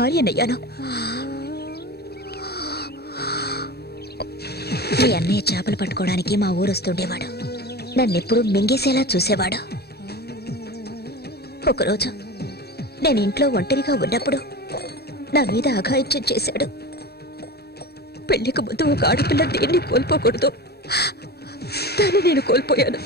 భార్యనయ్యాను. మీ అన్నయ్య చేపలు పట్టుకోవడానికి మా ఊరు వస్తుండేవాడు. నన్నెప్పుడు మింగేసేలా చూసేవాడు. ఒకరోజు నేను ఇంట్లో ఒంటరిగా ఉన్నప్పుడు నా మీద అఘాయిత్యం చేశాడు. పెళ్లికి ముందు ఒక ఆడపిల్ల దేన్ని కోల్పోకూడదు, దాన్ని నేను కోల్పోయాను.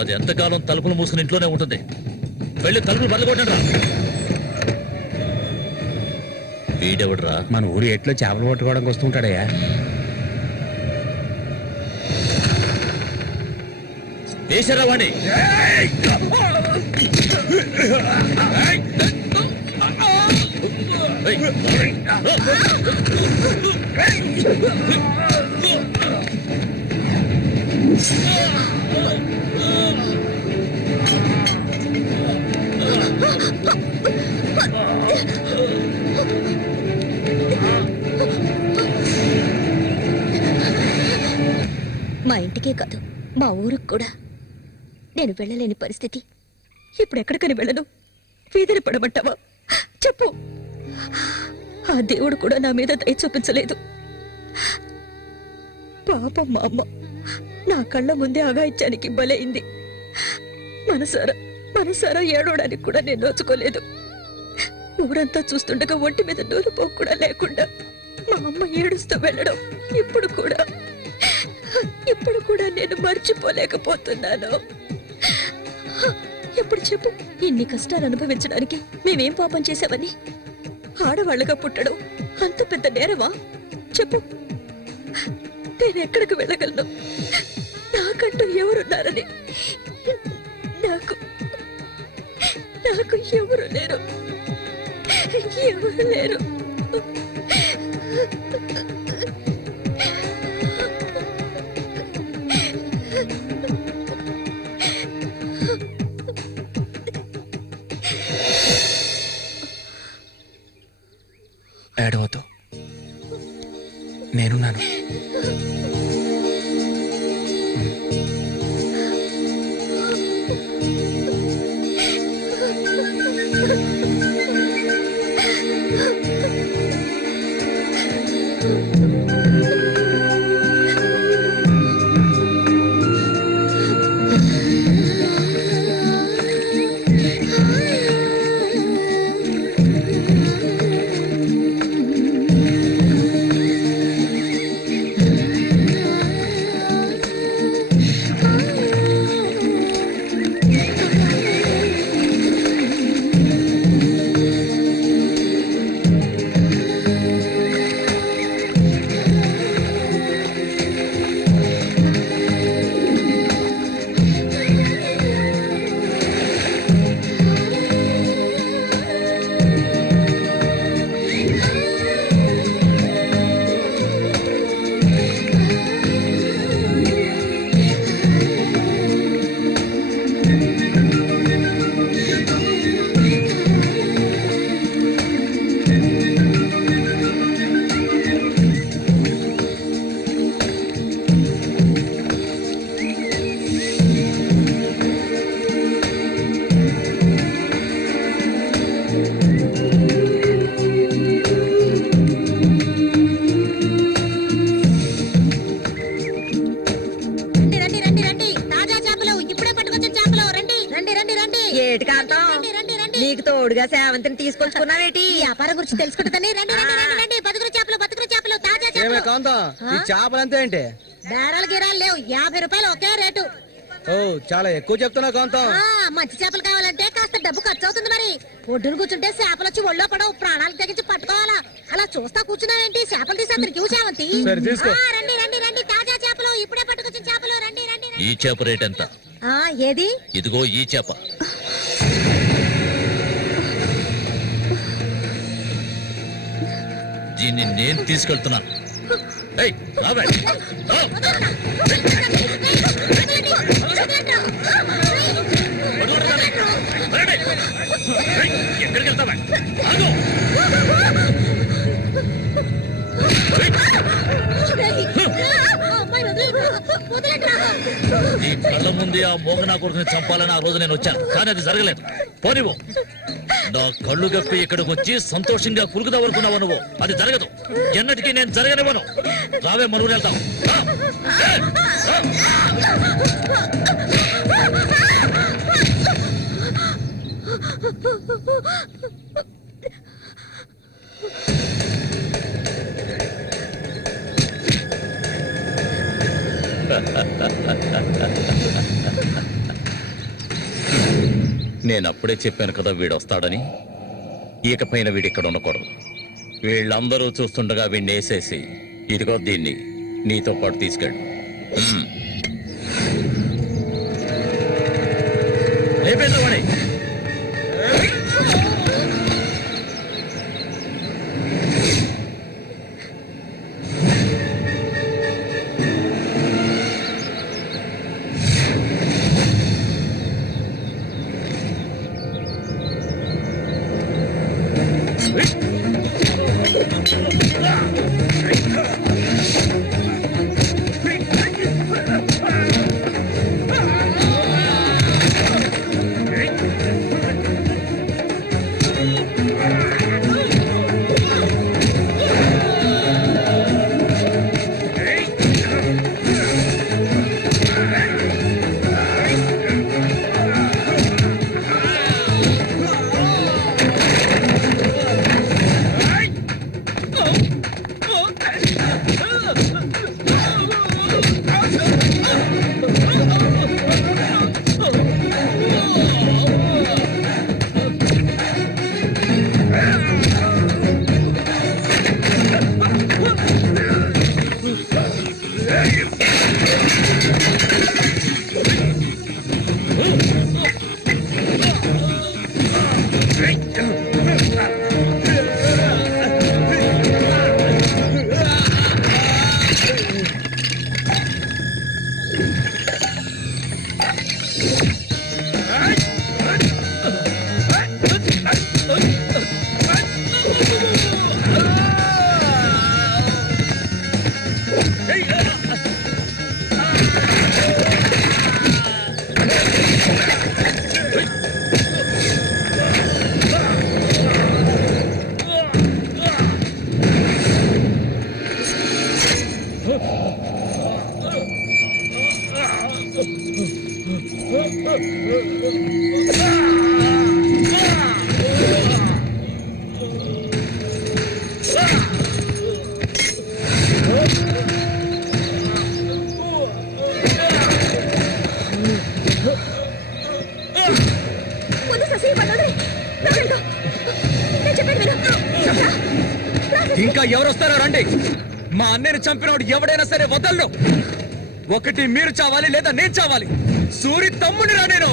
అది ఎంతకాలం తలుపులు మూసుకుని ఇంట్లోనే ఉంటుంది. వెళ్ళి తలుపులు బదలగొట్టండి రా. వీడెవడరా? మన ఊరు ఎట్లో చేపలు పట్టుకోవడానికి వస్తుంటాడయ్యా. వేసారా వాణ్ణి? మా ఇంటికే కాదు, మా ఊరికి కూడా నేను వెళ్ళలేని పరిస్థితి. ఇప్పుడు ఎక్కడికని వెళ్ళను? వీధిని పడమంటావా? చెప్పు. ఆ దేవుడు కూడా నా మీద దయ చూపించలేదు. పాపం మా అమ్మ నా కళ్ళ ముందే అఘాయిత్యానికి బలైంది. మనసారా ఏడవడానికి కూడా నేను నోచుకోలేదు. ఊరంతా చూస్తుండగా ఒంటి మీద నూరు పోకు కూడా లేకుండా మా అమ్మ ఏడుస్తూ వెళ్ళడం ఇప్పుడు కూడా నేను మర్చిపోలేకపోతున్నాను. ఎప్పుడు చెప్పు, ఇన్ని కష్టాలు అనుభవించడానికి మేమేం పాపం చేశామని? ఆడవాళ్ళగా పుట్టడం అంత పెద్ద నేరమా? చెప్పు. నేను ఎక్కడికి వెళ్ళగలను? నాకంటూ ఎవరున్నారని నాకు ఎవరు లేరు. ఏడవద్దు, నేనున్నాను. నీకు తోడుగా సేవంతిని తీసుకొచ్చుకున్నావేటి? వ్యాపారం గురించి తెలుసుకుంటుందని. బతుకులు చేపలు తాజా చేపలు అంతే ఏంటి? బేరాలు గిరాలు లేవు, 50 రూపాయలు ఒకే రేటు. ఓ చాలా ఎక్కువ చెప్తున్నా కాంతం. మంచి చేపలు కావాలంటే కాస్త డబ్బు ఖర్చు అవుతుంది. మరి ఒడ్డును కూర్చుంటే చేపలు వచ్చి ఒళ్ళో పడవు, ప్రాణాలు తెగించి పట్టుకోవాలా. అలా చూస్తా కూర్చున్నావేంటి? చేపలు తీసి అతనికి సేవంతి. రండి తాజా చేపలు, ఇప్పుడే పట్టుకొచ్చిన చేపలు. రండి. ఈ చేప రేట్ ఎంత? ఏది? ఇదిగో ఈ చేప. దీన్ని నేను తీసుకెళ్తున్నాను. నీ కళ్ళ ముందే ఆ మోగనా కొడుకుని చంపాలని ఆ రోజు నేను వచ్చాను, కానీ అది జరగలేదు. పోనివ్వు. నా కళ్ళు గప్పి ఇక్కడికి వచ్చి సంతోషంగా కురుకుదావనుకున్నావు నువ్వు, అది జరగదు. ఎన్నటికీ నేను జరగనివ్వను. రావే మరుగురు వెళ్తాం. నేను అప్పుడే చెప్పాను కదా వీడొస్తాడని. ఇకపైన వీడిక్కడ ఉండకూడదు. వీళ్ళందరూ చూస్తుండగా వీడిని వేసేసి ఇదిగో దీన్ని నీతో పాటు తీసుకెళ్ళు. లేపేద్దామని. ఇంకా ఎవరు వస్తారో రండి. మా అన్నయ్యని చంపినవాడు ఎవడైనా సరే వదలను. ఒకటి మీరు చావాలి లేదా నేను చావాలి. సూరి తమ్ముని రా నేను.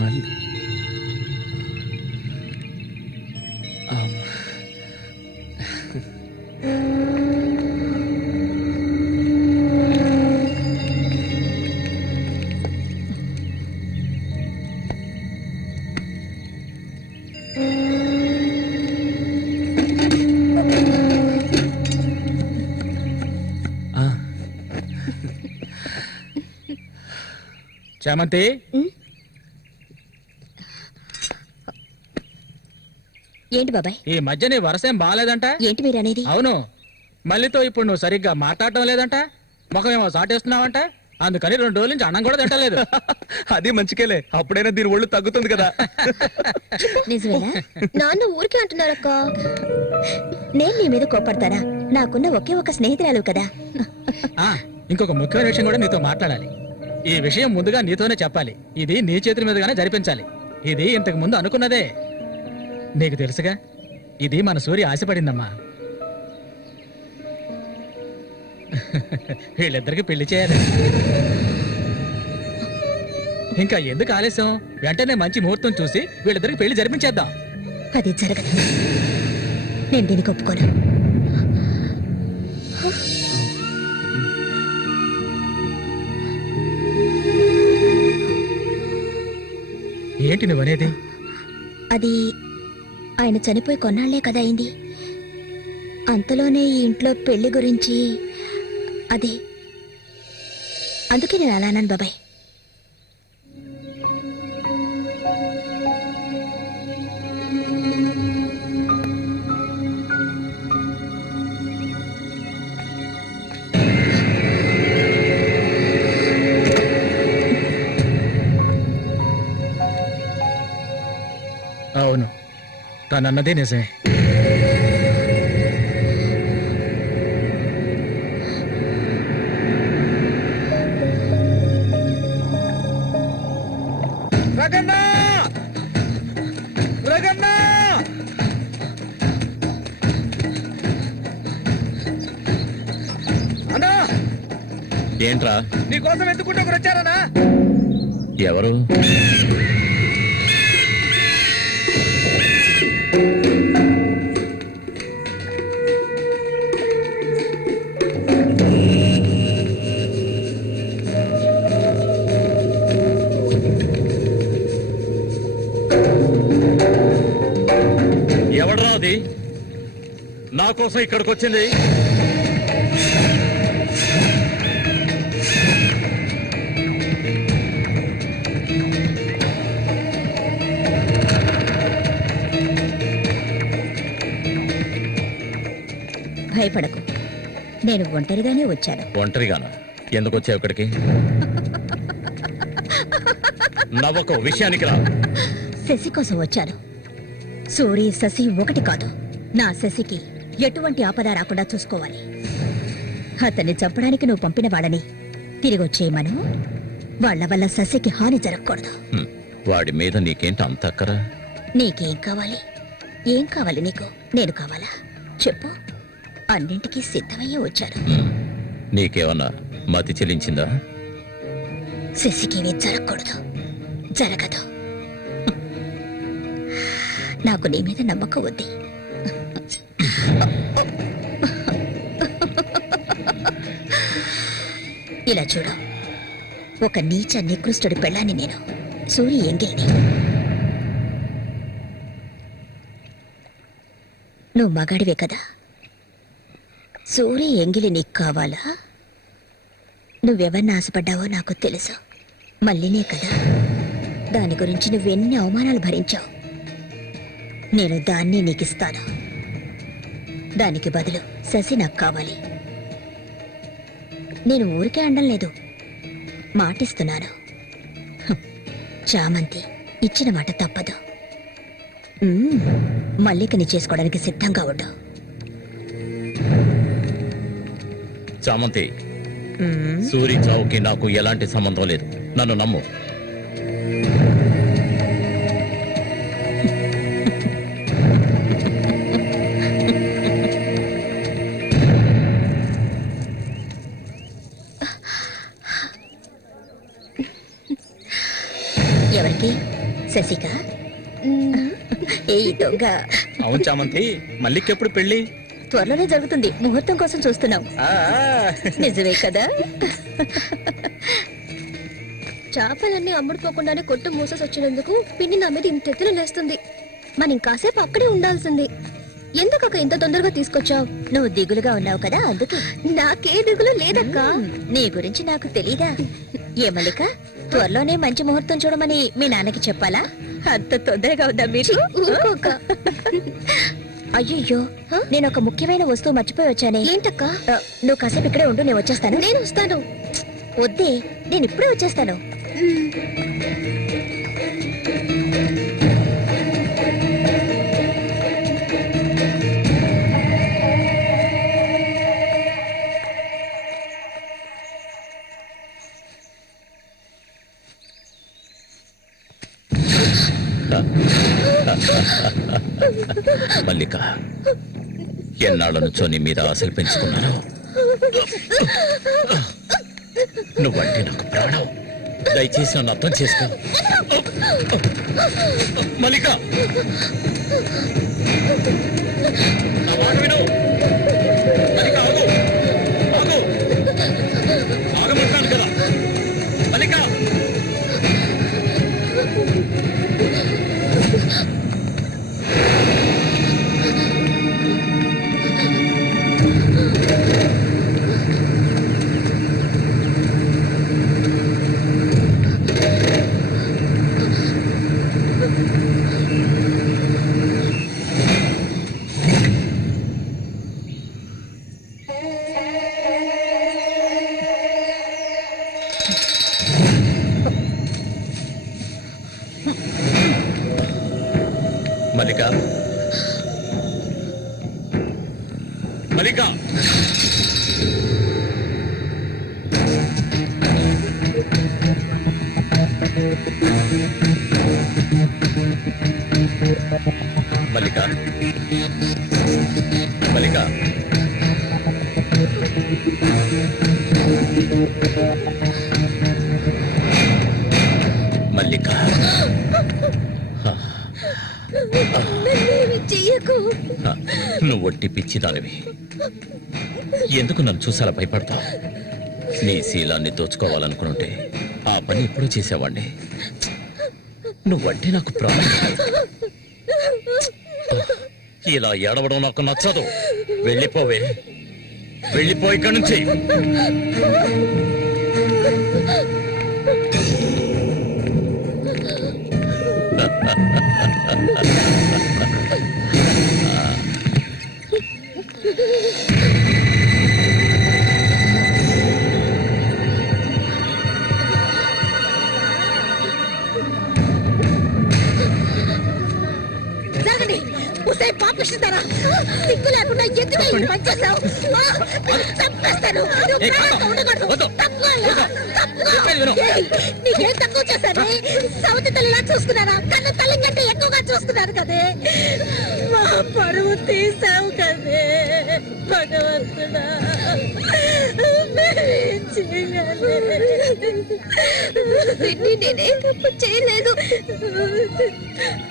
మళ్ళీ చామంతి ఏంటి బాబాయ్? ఈ మధ్య నీ వరసేం బాగాలేదంట. ఏంటి మీరు అనేది? అవును, మళ్ళీతో ఇప్పుడు నువ్వు సరిగ్గా మాట్లాడటం లేదంట, ముఖమేమో సాటేస్తున్నావంట, అందుకని 2 రోజుల నుంచి అన్నం కూడా తింటలేదు. అది మంచికేలే, అప్పుడైనా దీని ఒళ్ళు తగ్గుతుంది కదా. నిజమేనా? నాన్న ఊరికే అంటున్నారక్క. నేను నీ మీద కోపడతానా? నాకున్న ఒకే ఒక స్నేహితురాలు కదా. ఇంకొక ముఖ్యమైన విషయం కూడా నీతో మాట్లాడాలి. ఈ విషయం ముందుగా నీతోనే చెప్పాలి. ఇది నీ చేతుల మీదుగానే జరిపించాలి. ఇది ఇంతకు ముందు అనుకున్నదే. నీకు తెలుసుగా, ఇది మన సూర్య ఆశపడిందమ్మా. వీళ్ళిద్దరికి పెళ్లి చేయాలి. ఇంకా ఎందుకు ఆలస్యం? వెంటనే మంచి ముహూర్తం చూసి వీళ్ళిద్దరికి పెళ్లి జరిపించేద్దాం. అది జరగదు. నేను దీనికి ఒప్పుకోను. ఏంటి నువ్వనేది? అది ఆయన చనిపోయి కొన్నాళ్లే కదా అయింది. అంతలోనే ఈ ఇంట్లో పెళ్లి గురించి అదే, అందుకే నేను అలా అన్నాను బాబాయ్. అవును, తనన్నదే నిజమే. రగన్నా! రగన్నా! అన్నా, ఏంట్రా? నీకోసం ఎందుకుంటే ఒకరు వచ్చారనా? ఎవరు? ఎవడ్రా అది నా కోసం ఇక్కడికి వచ్చింది? భయపడకు, నేను ఒంటరిగానే వచ్చాను. ఒంటరిగానా? ఎందుకు వచ్చావు ఇక్కడికి? నవ్వకు, విషయానికి రా. శశి కోసం వచ్చాను. సూరి శశి ఒకటి కాదు. నా శశికి ఎటువంటి ఆపద రాకుండా చూసుకోవాలి. అతన్ని చంపడానికి నువ్వు పంపిన వాళ్ళని తిరిగి వచ్చేయమను. వాళ్ళ వల్ల శశికి హాని జరగకూడదు. వాడి మీద నీకేంటి అంత అక్కరా? నీకేం కావాలి? ఏం కావాలి నీకు? నేను కావాలా? చెప్పు. అన్నింటికీ సిద్ధమయ్యే వచ్చాను. నీకేమన్నా మతి చెల్లించిందా? శశికేమీ జరగకూడదు. జరగదు. నాకు నీ మీద నమ్మకం ఉంది. ఇలా చూడు, ఒక నీచ నికృష్టుడి పెళ్ళాన్ని నేను, సూరి ఎంగిల్ని. నువ్వు మగాడివే కదా. సూరి ఎంగిలి నీకు కావాలా? నువ్వెవరిని ఆశపడ్డావో నాకు తెలుసు. మళ్ళీనే కదా. దాని గురించి నువ్వెన్ని అవమానాలు భరించావు. నేను దాన్ని నీకిస్తాను. దానికి బదులు శశి నాకు కావాలి. నేను ఊరికే అండం లేదు, మాటిస్తున్నాను. చామంతి ఇచ్చిన మాట తప్పదు. మల్లికని చేసుకోవడానికి సిద్ధంగా ఉండు. చామంతి, సూరి చావుకి నాకు ఎలాంటి సంబంధం లేదు. నన్ను నమ్ము. ఎవరికి? శశిక ఏ దొంగ అవును చామంతి మల్లికెప్పుడు పెళ్లి త్వరలోనే జరుగుతుంది. ముహూర్తం కోసం చూస్తున్నాం. ఆ, నిజమే కదా? చేపలన్నీ అమ్ముడుపోకుండానే కొట్టు మూసేసి వచ్చినందుకు పిన్ని నా మీద ఇంత ఎత్తున లేస్తుంది. మనం ఇంకాసేపు అక్కడే ఉండాల్సింది. ఎందుకక్క ఇంత తొందరగా తీసుకొచ్చావు? నువ్వు దిగులుగా ఉన్నావు కదా అందుకే. నాకే దిగులు లేదక్క. నీ గురించి నాకు తెలీదా? ఏ మల్లిక, త్వరలోనే మంచి ముహూర్తం చూడమని మీ నాన్నకి చెప్పాలా? అంత తొందరగా ఉందా మీరు? ఊరుకోక. అయ్యయ్యో, నేను ఒక ముఖ్యమైన వస్తువు మర్చిపోయి వచ్చానే. ఏంటక్క? నువ్వు కాసేపు ఇక్కడే ఉండు, నేను వచ్చేస్తాను. నేను వస్తాను. వద్దే, నేను ఇప్పుడే వచ్చేస్తాను. మల్లిక, ఎన్నాళ్ళ నుంచో నీ మీద ఆశలు పెంచుకున్నాను. నువ్వంటే నాకు ప్రాణం. దయచేసి నన్ను అర్థం చేసుకో. మల్లిక, నా మాట విను. మల్లిక, ఆగు, ఆగు, ఆగమంటాను కదా. మల్లిక, మల్లిక, మల్లిక, మల్లిక, మల్లిక, మల్లిక, చెయ్యకు. నువ్వు ఒట్టి పిచ్చిదానివి. ఎందుకు నన్ను చూసాలా భయపడతావు? నీ శీలాన్ని దోచుకోవాలనుకుంటే ఆ పని ఎప్పుడూ చేసేవాడిని. నువ్వంటే నాకు ప్రాణం. ఇలా ఏడవడం నాకు నచ్చదు. వెళ్ళిపోవే, వెళ్ళిపో ఇక్కడి నుంచి. జరగండి. ఉసే పాపిస్తారా? సిగ్గు లేకుండా ఎందుకు ఈ పని చేశావు? చంపేస్తాను. నువ్వు ప్రాణంతో ఉండకూడదు. తప్పుకోవాలా? తప్పుకో. ఏయ్, నీకేం తక్కువ చేశాను? సౌతి తల్లిలా చూసుకున్నారా? కన్ను తల్లి కంటే ఎక్కువగా చూసుకున్నారు కదే. మా పరువు తీసావు కదే భగవంతుడా. నేనే తప్పు చేయలేదు.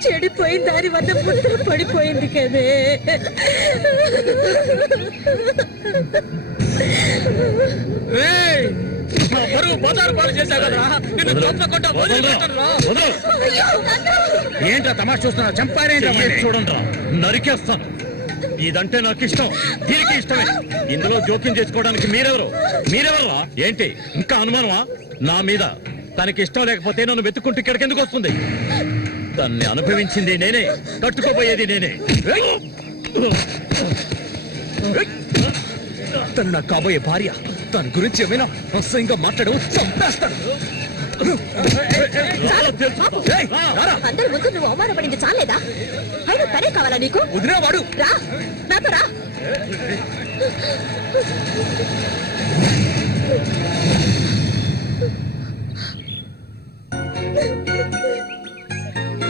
చెడిపోయిన దాని వద్ద పుట్టుకు పడిపోయింది కదే. ఏంట్రా తమాషా చూస్తున్నా? చంపారేంట్రా? చూడండి, నరికేస్తాను. ఇదంటే నాకు ఇష్టం, దీనికి ఇష్టమే. ఇందులో జోక్యం చేసుకోవడానికి మీరెవరా? ఏంటి ఇంకా అనుమానమా నా మీద? తనకి ఇష్టం లేకపోతే నన్ను వెతుక్కుంటూ ఇక్కడికి ఎందుకు వస్తుంది? దాన్ని అనుభవించింది నేనే, కట్టుకోబోయేది నేనే. తను నాకు కాబోయే భార్య. తన గురించి ఏమైనా అసహ్యంగా మాట్లాడు, చంపేస్తాడు. అందరి ముందు నువ్వు అవమానపడింది చాలేదా? అయినా తనే కావాలా నీకు? వదిలే వాడు. రా, నాతో రా.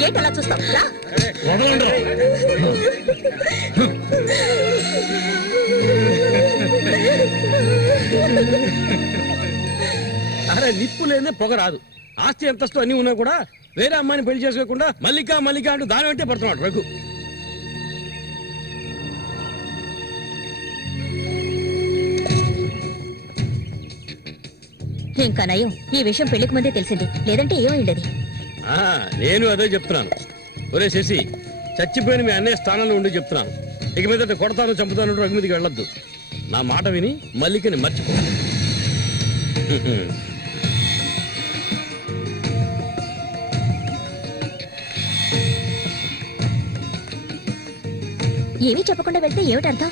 ఏంటలా చూస్తావు? రా. వదలండి. అరే నిప్పు లేదే పొగ రాదు. ఆస్తి ఎంతస్తు అన్ని ఉన్నా కూడా వేరే అమ్మాయిని పెళ్లి చేసుకోకుండా మల్లిక మల్లిక అంటూ దాని వెంటే పడుతున్నాడు రఘు. ఇంకా నయం ఈ విషయం పెళ్లికి ముందే తెలిసింది, లేదంటే ఏమైండది. నేను అదే చెప్తున్నాను. ఒరే శశి, చచ్చిపోయిన మీ అన్నయ్య స్థానంలో ఉండి చెప్తున్నాను, ఇక మీద కొడతాను చంపుతాను రఘు మీదకి వెళ్ళొద్దు. నా మాట విని మల్లికని మర్చిపో. ఏమీ చెప్పకుండా వెళ్తే ఏమిటి అర్థం?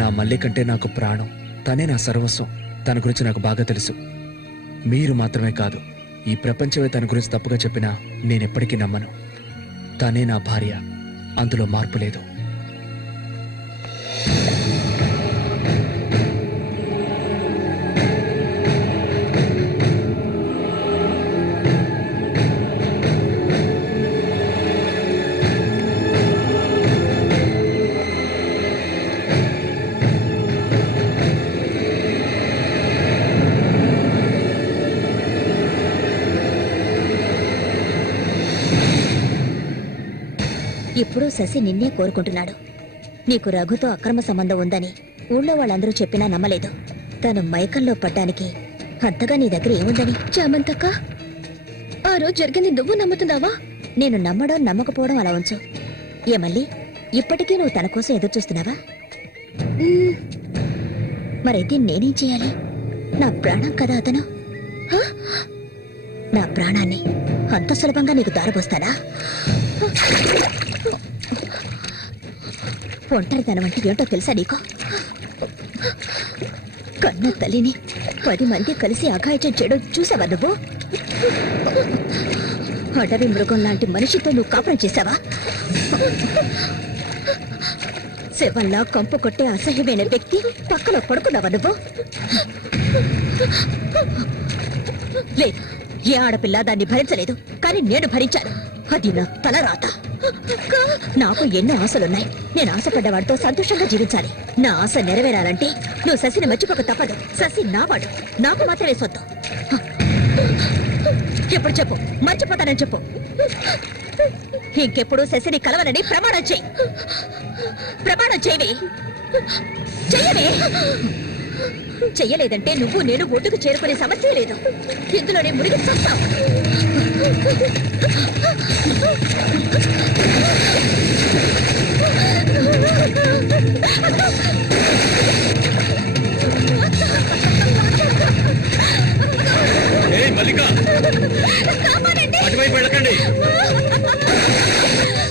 నా మల్లికంటే నాకు ప్రాణం, తనే నా సర్వస్వం. తన గురించి నాకు బాగా తెలుసు. మీరు మాత్రమే కాదు, ఈ ప్రపంచమే తన గురించి తప్పుగా చెప్పినా నేనెప్పటికీ నమ్మను. తనే నా భార్య, అందులో మార్పు లేదు. ఇప్పుడు శశి నిన్నే కోరుకుంటున్నాడు. నీకు రఘుతో అక్రమ సంబంధం ఉందని ఊళ్ళో వాళ్ళందరూ చెప్పినా నమ్మలేదు. తను మైకంలో పడ్డానికి అంతగా నీ దగ్గర ఏముందని? చామంతక్క, ఆ రోజు జరిగింది నువ్వు నమ్ముతున్నావా? నేను నమ్మడం నమ్మకపోవడం అలా ఉంచు. ఏమల్లి, ఇప్పటికీ నువ్వు తన కోసం ఎదురు చూస్తున్నావా? మరైతే నేనేం చేయాలి? నా ప్రాణం కదా అతను. నా ప్రాణాన్ని అంత సులభంగా నీకు దారబోస్తానా? ఒంటరితనం అంటే ఏంటో తెలుసా నీకు? కన్న తల్లిని 10 మంది కలిసి అఘాయిత్యం చేయడం చూసావా నువ్వు? అడవి మృగం లాంటి మనిషితో నువ్వు కాపురం చేశావా? శవంలా కంపు కొట్టే అసహ్యమైన వ్యక్తి పక్కన పడుకున్నావా నువ్వు? లేదు, ఏ ఆడపిల్ల దాన్ని భరించలేదు, కానీ నేను భరించాను. అది నా తలరాత. నాకు ఎన్నో ఆశలున్నాయి. నేను ఆశపడ్డవాడితో సంతోషంగా జీవించాలి. నా ఆశ నెరవేరాలంటే నువ్వు శశిని మర్చిపోక తప్పదు. శశి నావాడు, నాకు మాత్రమే సొత్తు. ఎప్పుడు చెప్పు, మర్చిపోతానని చెప్పు. ఇంకెప్పుడు శశిని కలవనని ప్రమాణం చేయి. ప్రమాణం చేయవే, చెయ్యవే. చెయ్యలేదంటే నువ్వు నేను ఒడ్డుకు చేరుకునే సమస్య లేదు. ఇందులోనే మునిగి చస్తావు. మల్లిక, అటువైపు వెళ్ళకండి.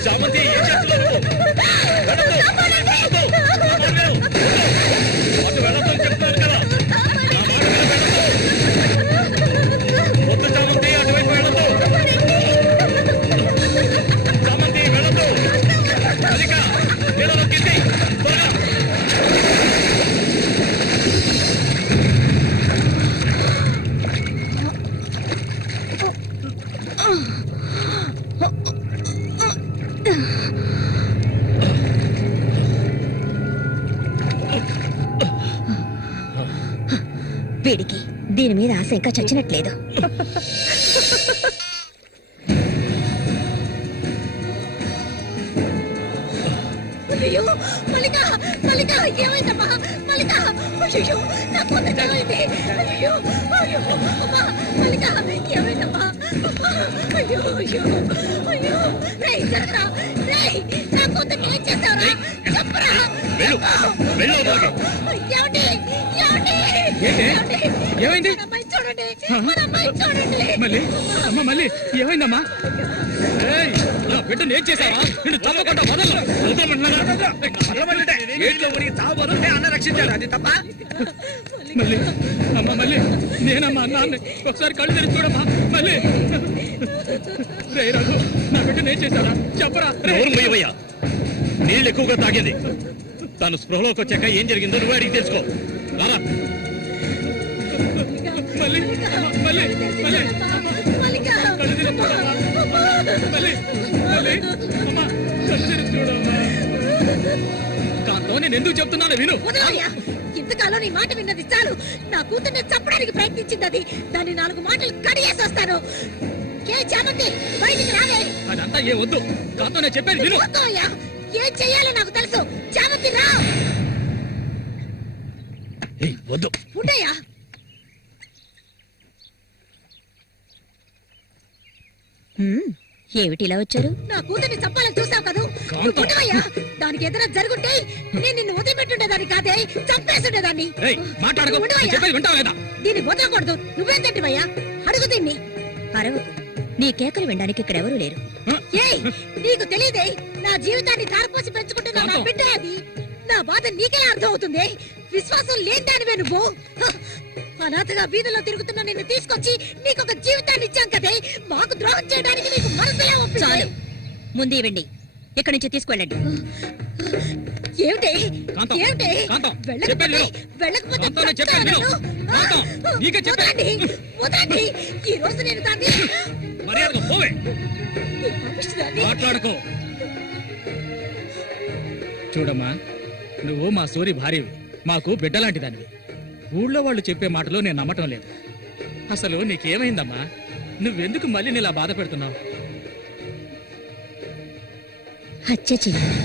చామంతి, ఏం చేస్తున్నావు? అటు వెళ్ళొద్దని చెప్తున్నాను కదా. వద్దు చామంతి, అటువైపు వెళ్ళొద్దు. చామంతి వెళ్ళొద్దు. మల్లిక, నీళ్ళలో కింది త్వరగా. వీడికి దీని మీద ఆశ ఇంకా చచ్చినట్లేదు. అయ్యో మల్లిక, మల్లిక ఏమైందమ్మా? మల్లిక, అయ్యో నా కొంత ఏమైంది? అయ్యో అయ్యో అమ్మా, మల్లిక ఏమైందమ్మా? అయ్యో అయ్యో అయ్యో, రేయ్ జరగరా, రేయ్ నా కొంత ఏం చేస్తారా? చెప్పరా. ఏమండి, ఏమండి, ఏమైంది? మన అమ్మాయి చూడండి, మన అమ్మాయి చూడండి. మళ్ళీ అమ్మ, మళ్ళీ ఏమైందమ్మా? నా బిడ్డను ఏం చేశావా? నిన్ను చంపకుండా వదలను. అన్న రక్షించాడు, అది తప్ప. మళ్ళీ అమ్మ, మళ్ళీ నేనమ్మా అన్నాన్ని ఒకసారి కళ్ళు తెరిచి చూడమ్మా. మళ్ళీ రే రఘు, నా బిడ్డను ఏం చేశారా? చెప్పరా. నోరుమయ్యవయ్యా, నీళ్ళు ఎక్కువగా తాగింది. తను స్పృహలోకి వచ్చాక ఏం జరిగిందో నువ్వు అడిగి తెలుసుకో. రారా. మళ్ళీ మళ్ళీ మళ్ళీ మల్లిక, కళ్ళు తెరిచి చూడమ్మా. మళ్ళీ మళ్ళీ అమ్మా, కళ్ళు తెరిచి చూడమ్మా. కాంతో నేను ఎందుకు చెప్తున్నాను విను. వదలయ్యా, ఇంతకాలం నీ మాట విన్నది చాలు. నా కూతుర్ని చంపడానికి ప్రయత్నించింది అది. దాన్ని 4 మాటలు కడిగేసి వస్తాను. చామంతి బయటికి రావే. అదంతా ఏ వద్దు, కాంతం నేను చెప్పేది విను. వద్దయ్యా, ఏం చెయ్యాలో నాకు తెలుసు. చామంతి రా. వద్దు ఉండయ్యా. ఏమిటి ఇలా వచ్చారు? నా కూతుర్ని చంపాలని చూసావు కదా. ఉండవయ్యా, దానికి ఏదైనా జరుగుంటే నేను నిన్ను వదిలిపెట్టుండేదాన్ని కాదే, చంపేస్తుండేదాన్ని. మాట్లాడకు, చెప్పేది వింటావా లేదా? దీన్ని వదలకూడదు. నువ్వేం తింటివయ్యా? అడుగు దీన్ని. అరవకు, నీ కేకలు వినడానికి ఇక్కడ ఎవరూ లేరు. ఏయ్, నీకు తెలియదే, నా జీవితాన్ని ధారపోసి పెంచుకుంటున్నా నా బిడ్డ అది. నా బాధ నీకెలా అర్థం అవుతుంది? విశ్వాసం లేని దానివే నువ్వు. అనాథగా వీధిలో తిరుగుతున్న నిన్ను తీసుకొచ్చి నీకొక జీవితాన్ని ఇచ్చాం కదే. మాకు ద్రోహం చేయడానికి నీకు మనసులే ఒప్పింది. చాలు, ముందు ఇవ్వండి, ఇక్కడి నుంచి తీసుకెళ్ళండి. ఏమిటి కాంతం, ఏమిటి? కాంతం, వెళ్ళకపోతే చెప్పేది విను. వెళ్ళకపోతే కాంతం, నేను చెప్పేది విను. కాంతం, నీకే చెప్పేది. వదలండి. ఈ రోజు నేను దాన్ని మర్యాదగా పోవే. ఈ పాపిష్టిదాన్ని మాట్లాడుకో. చూడమ్మా, నువ్వు మా సూరి భార్యవి, మాకు బిడ్డలాంటి దానివి. ఊళ్ళో వాళ్ళు చెప్పే మాటలు నేను నమ్మటం లేదు. అసలు నీకేమైందమ్మా? నువ్వెందుకు మళ్ళీ నీలా బాధ పెడుతున్నావు? హత్య చెయ్యాలి.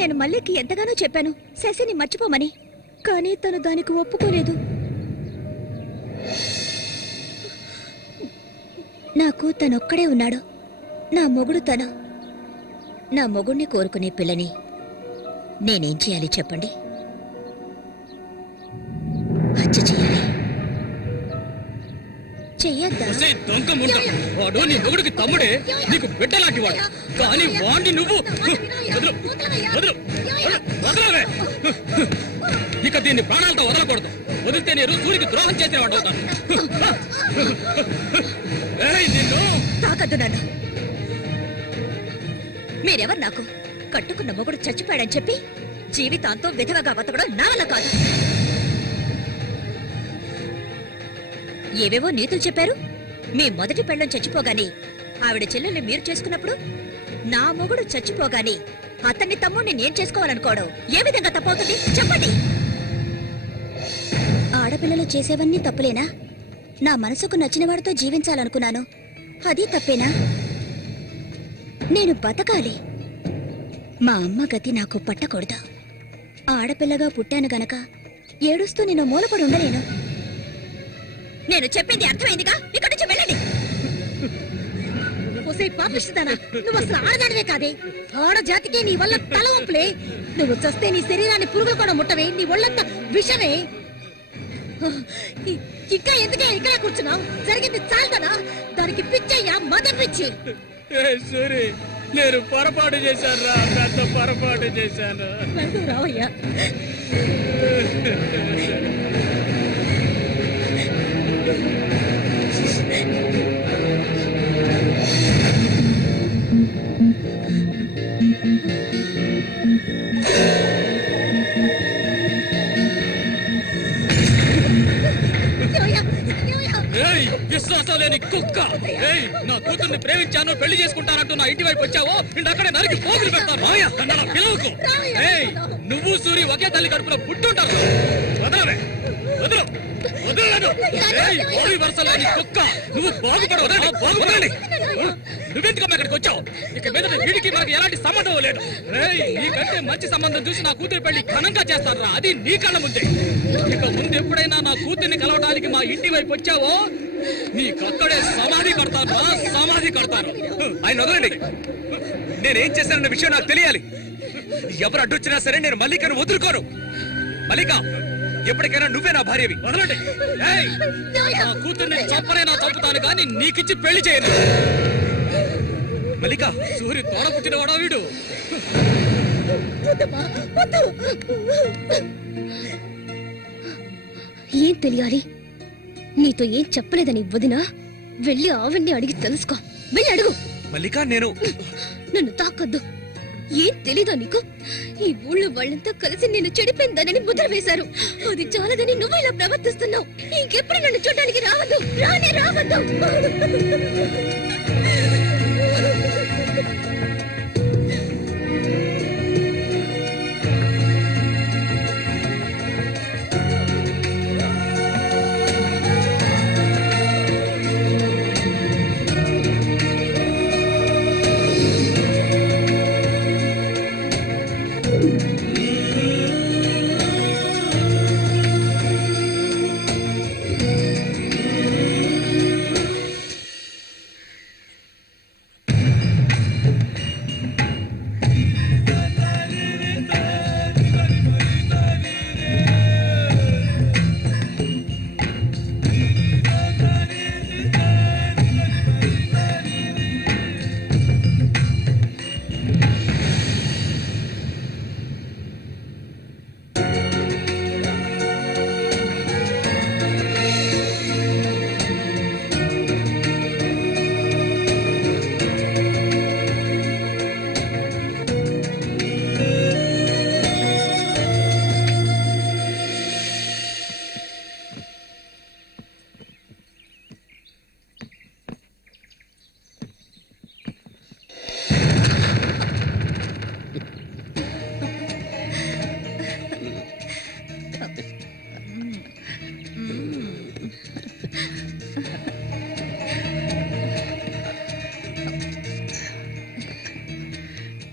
నేను మల్లికి ఎంతగానో చెప్పాను శశిని మర్చిపోమని, కానీ తను దానికి ఒప్పుకోలేదు. నాకు తనొక్కడే ఉన్నాడు. నా మొగుడు తను. నా మొగుడిని కోరుకునే పిల్లని నేనేం చేయాలి చెప్పండి? హత్య చేయాలి. చెయ్యొద్దా? ఒసేయ్ దొంగ ముండ, వాడు నీ మొగుడికి తమ్ముడే, నీకు బిడ్డలాంటి వాడు. కానీ వాణ్ణి నువ్వు వదలు, వదలు, వదలవే. ఇక దీన్ని ప్రాణాలతో వదలకూడదు. వదిలితే నేను సూరికి ద్రోహం చేసిన వాడు అవుతాను. నిన్ను తాకద్దు నన్ను. మీరెవరు నాకు? కట్టుకున్న మొగుడు చచ్చిపోయాడని చెప్పి జీవితాంతం విధవగా బతకడం నా వల్ల కాదు. ఏవేవో నీతులు చెప్పారు. మీ మొదటి పెళ్ళం చచ్చిపోగానే ఆవిడ చెల్లెల్ని మీరు చేసుకున్నప్పుడు నా మొగుడు చచ్చిపోగానే అతన్ని తమ్ముడిని నేను చేసుకోవాలనుకోవడం ఏ విధంగా తప్పవుతుంది చెప్పండి? ఆడపిల్లలు చేసేవన్నీ తప్పులేనా? నా మనసుకు నచ్చిన వాడితో జీవించాలనుకున్నాను, అది తప్పేనా? నేను బతకాలి. మా అమ్మ గతి నాకు పట్టకూడదు. ఆడపిల్లగా పుట్టాను గనక ఏడుస్తూ నేను మూలపడి ఉండలేను. నేను చెప్పింది అర్థమైందిగా? ఇక్కడి నుంచి వెళ్ళండి. పాపిస్తుందానా? నువ్వు అసలు ఆడదానివే కాదే. ఆడ జాతికి నీ వల్ల తల వంపులే. నువ్వు చస్తే నీ శరీరాన్ని పురుగులు కూడా ముట్టవే. నీ ఒళ్ళంతా విషమే. ఇంకా ఎందుకే ఇక్కడ కూర్చున్నావు? జరిగింది చాలదనా? దానికి పిచ్చయ్యా, మదం పిచ్చి. సూరి, నేను పొరపాటు చేశాను రా, పెద్ద పొరపాటు చేశాను. రావయ్యా. విశ్వాసం లేని కుక్క! నా కూతుర్ని ప్రేమించాను, పెళ్లి చేసుకుంటానంటూ నా ఇంటి వైపు వచ్చావో అక్కడే నరికి పోగులు పెడతాను. పిలవకు. నువ్వు సూరి ఒకే తల్లి కడుపులో పుట్టుంటారు. వదలవే, వదలు, వదలలేదు. వరుస లేని కుక్క, నువ్వు బాగుపడవదండి. నువ్వెందుకమ్మా ఇక్కడికి వచ్చావు? ఇక మీద వీడికి మాకు ఎలాంటి సంబంధం లేదు. నీకంటే మంచి సంబంధం చూసి నా కూతురు పెళ్లి ఘనంగా చేస్తారా, అది నీ కళ్ళ ముందే. ఇక ముందు ఎప్పుడైనా నా కూతుర్ని కలవడానికి మా ఇంటి వైపు వచ్చావో నీకక్కడే సమాధి కడతాను, సమాధి కడతాను. ఆయన వదలండి. నేనేం చేశానన్న విషయం నాకు తెలియాలి. ఎవరు అడ్డొచ్చినా సరే నేను మల్లికను వదులుకోను. మల్లిక, ఎప్పటికైనా నువ్వే నా భార్యవి. వదలండి. నా కూతుర్ని చంపనైనా చంపుతాను కానీ నీకిచ్చి పెళ్లి చేయను. మల్లిక, సూరి తోడ పుట్టినవాడా వీడు? ఏం తెలియాలి? నీతో ఏం చెప్పలేదని వదినా వెళ్ళి ఆవిడ్ని అడిగి తెలుసుకో. వెళ్ళి అడుగు. మల్లిక, నేను నన్ను తాకొద్దు. ఏం తెలీదా నీకు? ఈ ఊళ్ళో వాళ్ళంతా కలిసి నేను చెడిపోయిందనని ముద్ర వేశారు. అది చాలదని నువ్వు ఇలా ప్రవర్తిస్తున్నావు. ఇంకెప్పుడు నన్ను చూడడానికి రావద్దు, రానే రావద్దు.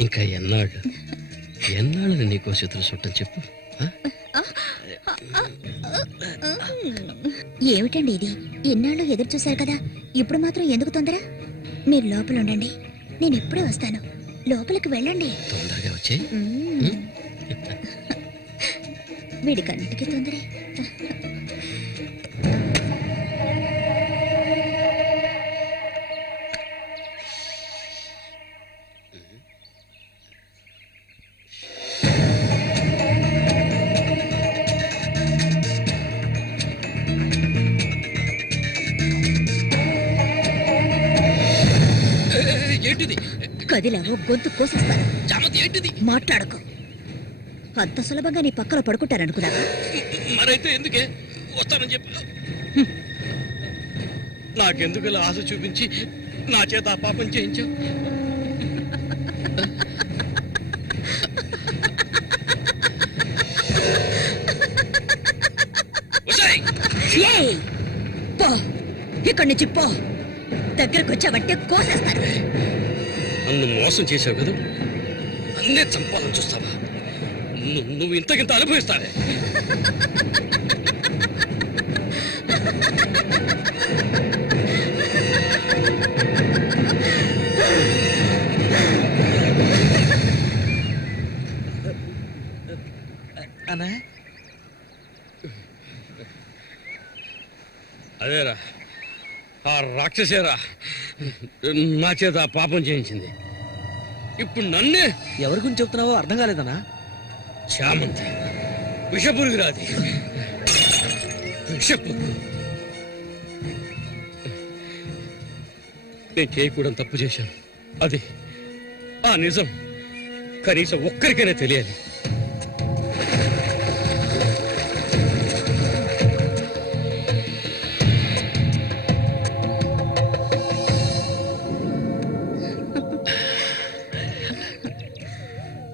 ఇంకా ఎన్నాళ్ళు నీకోసం ఎదురు చూడటం చెప్పు. ఏమిటండి ఇది? ఎన్నాళ్ళు ఎదురు చూశారు కదా, ఇప్పుడు మాత్రం ఎందుకు తొందర? మీరు లోపల ఉండండి, నేను ఇప్పుడే వస్తాను. లోపలికి వెళ్ళండి. తొందరగా వచ్చే. వీడికన్నిటికీ తొందరే. ఏంటిది? కదిలావో గొంతు కోసేస్తాను. చామంతి ఏంటిది? మాట్లాడకు. అంత సులభంగా నీ పక్కన పడుకుంటారనుకున్నావా? మరైతే ఎందుకే వస్తానని చెప్పు. నాకెందుకు ఇలా ఆశ చూపించి నా చేత ఆ పాపం చేయించావు? ఏయ్! పో, ఇక్కడి నుంచి పో. దగ్గరకు వచ్చావంటే కోసేస్తాను. నన్ను మోసం చేసావు కదా, నన్నే చంపాలని చూస్తావా? నువ్వు ఇంతకింత అనుభవిస్తావే. అదేరా, ఆ రాక్షసేరా నా చేత ఆ పాపం చేయించింది. ఇప్పుడు నన్నే. ఎవరి గురించి చెప్తున్నావో అర్థం కాలేదనా? చామంతి విషపురుగురాది. విషపురుగు. నేను చేయకూడని తప్పు చేశాను. అది ఆ నిజం కనీసం ఒక్కరికైనా తెలియాలి.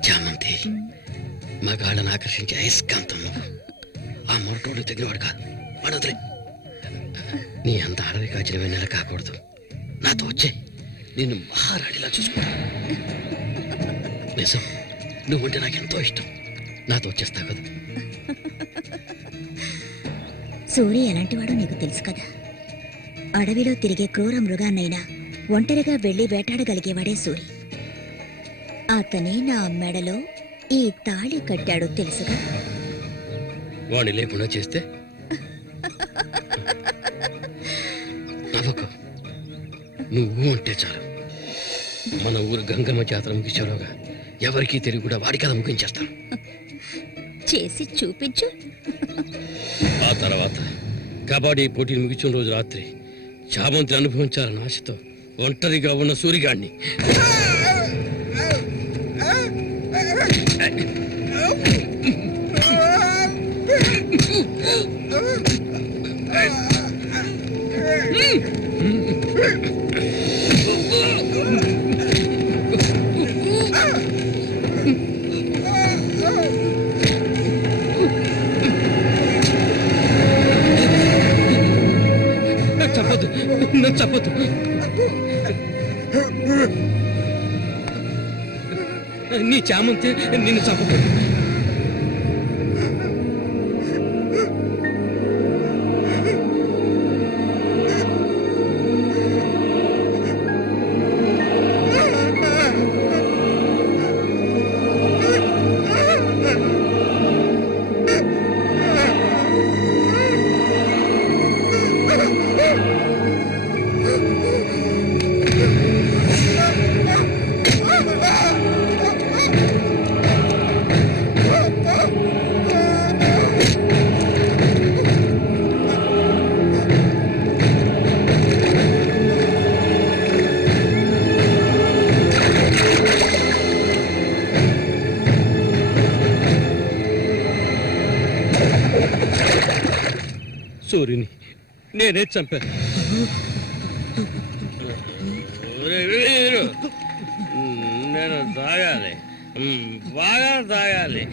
చామంతి మగాళ్ళని ఆకర్షించే అయస్కాంతం నువ్వు. ఆ మొరటోడు తెగినవాడు కాదు, వాడొదిలే. నీ అంత అడవి కాచిన వెన్నెల కాకూడదు. నాతో వచ్చే నిన్ను మహారాణిలా చూసుకుంటా. నిజం, నువ్వంటే నాకెంతో ఇష్టం. నాతో వచ్చేస్తావు కదా. సూర్య ఎలాంటివాడో నీకు తెలుసు కదా. అడవిలో తిరిగే క్రూర మృగాన్నైనా ఒంటరిగా వెళ్లి వేటాడగలిగేవాడే సూరి. అతనే నా మెడలో ఈ తాళి కట్టాడు తెలుసుగా. వాణ్ణి లేకుండా చేస్తే నవ్వకు. నువ్వు అంటే చాలు. మన ఊరు గంగమ్మ జాతర ముగించేలోగా ఎవరికీ తెలివి కూడా వాడి కథ ముగించేస్తాం. చేసి చూపించు. ఆ తర్వాత కబడ్డీ పోటీలు ముగించిన రోజు రాత్రి చామంతిని అనుభవించాలని ఆశతో ఒంటరిగా ఉన్న సూరిగాడిని చెప్పదు, నన్ను చెప్పదు. నీ చామంతి నిన్ను చంపదు. సూర్యుని నేనే చంపాను. నేను తాగాలి, బాగా తాగాలి.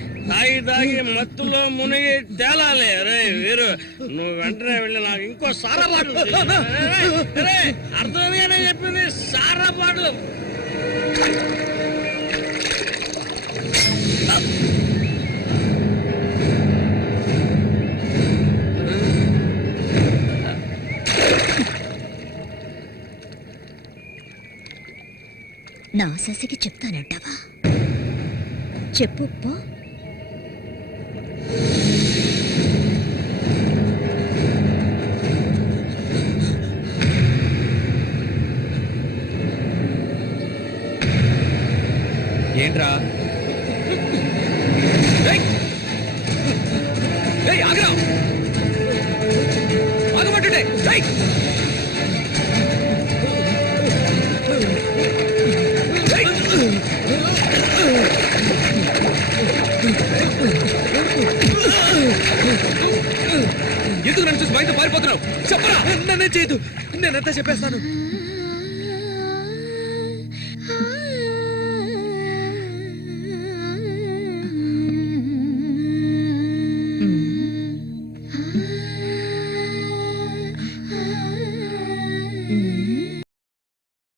తాగి మత్తులో మునిగి తేలాలి. రే వీరు, నువ్వు వెంటనే వెళ్ళి నాకు ఇంకో సారా బాటలు అర్థమేనే చెప్పింది. సారా బాటలు నా శశికి చెప్తానంటావా? చెప్పు పో. ఏంట్రా ఆగరా ఆగమంటుండే ఎందుకు నన్ను చూసి బయట పారిపోతున్నావు? చెప్పరా. నన్నే చేయదు, నేనంతా చెప్పేస్తాను.